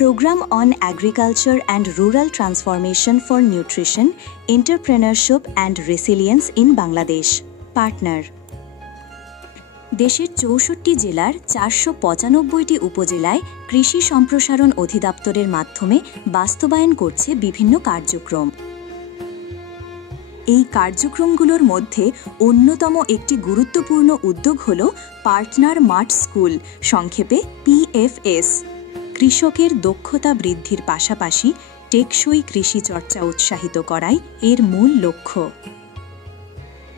Program on Agriculture and Rural Transformation for Nutrition, Entrepreneurship and Resilience in Bangladesh. Partner. দেশের ৬৪ জেলার ৪৯৫টি উপজেলায় কৃষি সম্প্রসারণ অধিদপ্তরের মাধ্যমে বাস্তবায়ন করছে বিভিন্ন কার্যক্রম। এই কার্যক্রমগুলোর মধ্যে অন্যতম একটি গুরুত্বপূর্ণ উদ্যোগ হল পার্টনার মাঠ স্কুল, সংক্ষেপে PFS। কৃষকের দক্ষতা বৃদ্ধির পাশাপাশি টেকসই কৃষি চর্চা উৎসাহিত করাই এর মূল লক্ষ্য।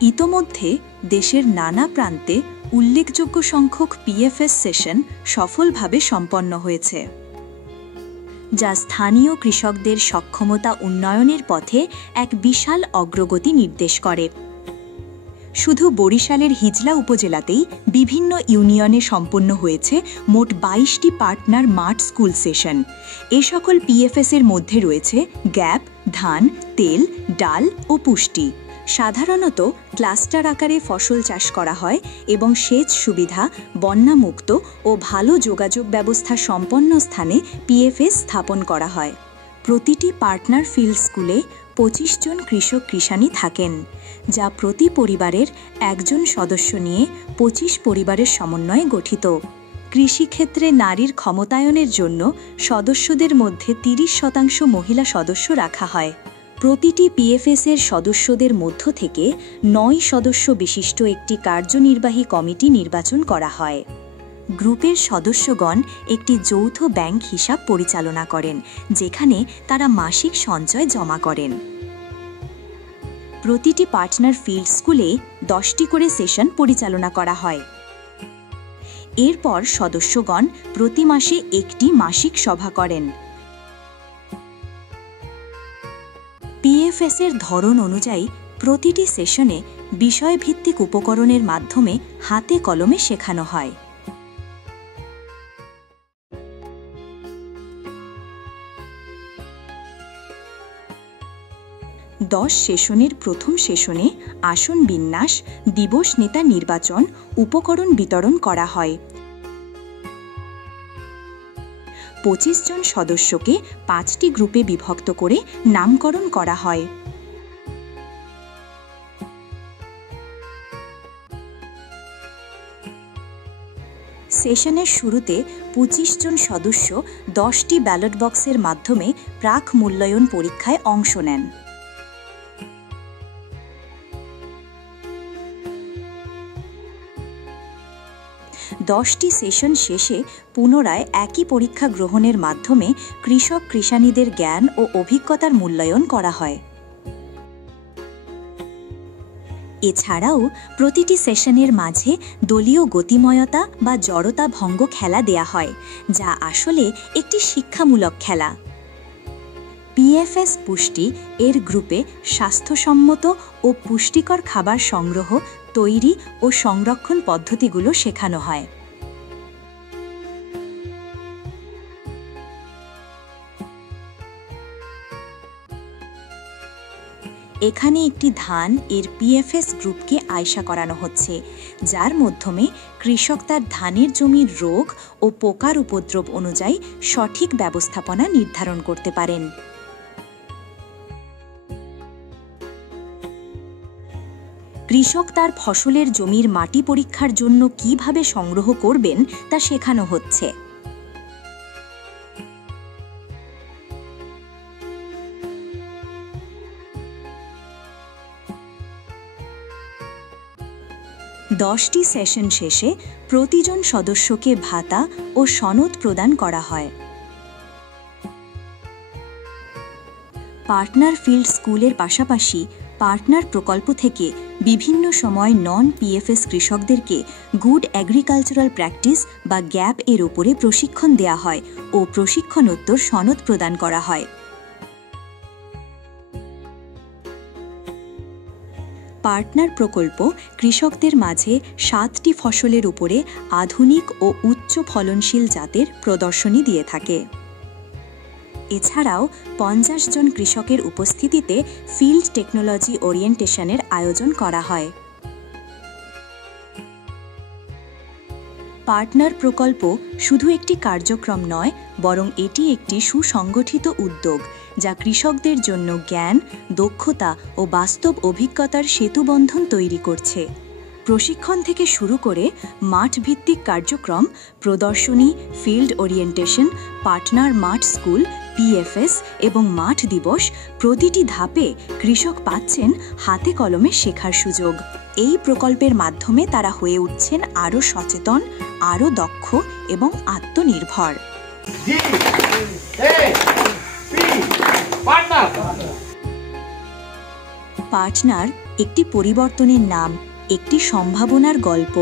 ইতোমধ্যে দেশের নানা প্রান্তে উল্লেখযোগ্য সংখ্যক PFS সেশন সফলভাবে সম্পন্ন হয়েছে, যা স্থানীয় কৃষকদের সক্ষমতা উন্নয়নের পথে এক বিশাল অগ্রগতি নির্দেশ করে। শুধু বরিশালের হিজলা উপজেলাতেই বিভিন্ন ইউনিয়নে সম্পন্ন হয়েছে মোট ২২টি পার্টনার মাঠ স্কুল সেশন। এ সকল PFS-এর মধ্যে রয়েছে গ্যাপ, ধান, তেল, ডাল ও পুষ্টি। সাধারণত ক্লাস্টার আকারে ফসল চাষ করা হয় এবং সেচ সুবিধা, বন্যামুক্ত ও ভালো যোগাযোগ ব্যবস্থা সম্পন্ন স্থানে PFS স্থাপন করা হয়। প্রতিটি পার্টনার ফিল্ড স্কুলে ২৫ জন কৃষক কৃষাণী থাকেন, যা প্রতি পরিবারের একজন সদস্য নিয়ে ২৫ পরিবারের সমন্বয়ে গঠিত। কৃষিক্ষেত্রে নারীর ক্ষমতায়নের জন্য সদস্যদের মধ্যে ৩০% মহিলা সদস্য রাখা হয়। প্রতিটি PFS-এর সদস্যদের মধ্য থেকে ৯ সদস্য বিশিষ্ট একটি কার্যনির্বাহী কমিটি নির্বাচন করা হয়। গ্রুপের সদস্যগণ একটি যৌথ ব্যাংক হিসাব পরিচালনা করেন, যেখানে তারা মাসিক সঞ্চয় জমা করেন। প্রতিটি পার্টনার ফিল্ড স্কুলে 10টি করে সেশন পরিচালনা করা হয়। এরপর সদস্যগণ প্রতি মাসে একটি মাসিক সভা করেন। PFS-এর ধরন অনুযায়ী প্রতিটি সেশনে বিষয়ভিত্তিক উপকরণের মাধ্যমে হাতে কলমে শেখানো হয়। 10 সেশনের প্রথম সেশনে আসন বিন্যাস, দিবস নেতা নির্বাচন, উপকরণ বিতরণ করা হয়। 25 জন সদস্যকে 5টি গ্রুপে বিভক্ত করে নামকরণ করা হয়। সেশনের শুরুতে 25 জন সদস্য 10টি ব্যালট বক্সের মাধ্যমে প্রাক মূল্যায়ন পরীক্ষায় অংশ নেন। দশটি সেশন শেষে পুনরায় একই পরীক্ষা গ্রহণের মাধ্যমে কৃষক কৃষাণীদের জ্ঞান ও অভিজ্ঞতার মূল্যায়ন করা হয়। এছাড়াও প্রতিটি সেশনের মাঝে দলীয় গতিময়তা বা জড়তা ভঙ্গ খেলা দেয়া হয়, যা আসলে একটি শিক্ষামূলক খেলা। PFS পুষ্টি এর গ্রুপে স্বাস্থ্যসম্মত ও পুষ্টিকর খাবার সংগ্রহ, তৈরি ও সংরক্ষণ পদ্ধতিগুলো শেখানো হয়। এখানে একটি ধান এর PFS গ্রুপকে আয়শা করানো হচ্ছে, যার মাধ্যমে কৃষক তার ধানের জমির রোগ ও পোকার উপদ্রব অনুযায়ী সঠিক ব্যবস্থাপনা নির্ধারণ করতে পারেন। কৃষক তার ফসলের জমির মাটি পরীক্ষার জন্য কিভাবে সংগ্রহ করবেন তা শেখানো হচ্ছে। দশটি সেশন শেষে প্রতিজন সদস্যকে ভাতা ও সনদ প্রদান করা হয়। পার্টনার ফিল্ড স্কুলের পাশাপাশি পার্টনার প্রকল্প থেকে বিভিন্ন সময় নন PFS কৃষকদেরকে গুড এগ্রিকালচারাল প্র্যাকটিস বা গ্যাপ এর উপরে প্রশিক্ষণ দেয়া হয় ও প্রশিক্ষণোত্তর সনদ প্রদান করা হয়। পার্টনার প্রকল্প কৃষকদের মাঝে 7টি ফসলের উপরে আধুনিক ও উচ্চ ফলনশীল জাতের প্রদর্শনী দিয়ে থাকে। এছাড়াও 50 জন কৃষকের উপস্থিতিতে ফিল্ড টেকনোলজি ওরিয়েন্টেশনের আয়োজন করা হয়। পার্টনার প্রকল্প শুধু একটি কার্যক্রম নয়, বরং এটি একটি সুসংগঠিত উদ্যোগ যা কৃষকদের জন্য জ্ঞান, দক্ষতা ও বাস্তব অভিজ্ঞতার সেতুবন্ধন তৈরি করছে। প্রশিক্ষণ থেকে শুরু করে মাঠভিত্তিক কার্যক্রম, প্রদর্শনী, ফিল্ড ওরিয়েন্টেশন, পার্টনার মাঠ স্কুল, পিএফএস এবং মাঠ দিবস, প্রতিটি ধাপে কৃষক পাচ্ছেন হাতে কলমে শেখার সুযোগ। এই প্রকল্পের মাধ্যমে তারা হয়ে উঠছেন আরও সচেতন, আরও দক্ষ এবং আত্মনির্ভর। পার্টনার একটি পরিবর্তনের নাম, একটি সম্ভাবনার গল্প।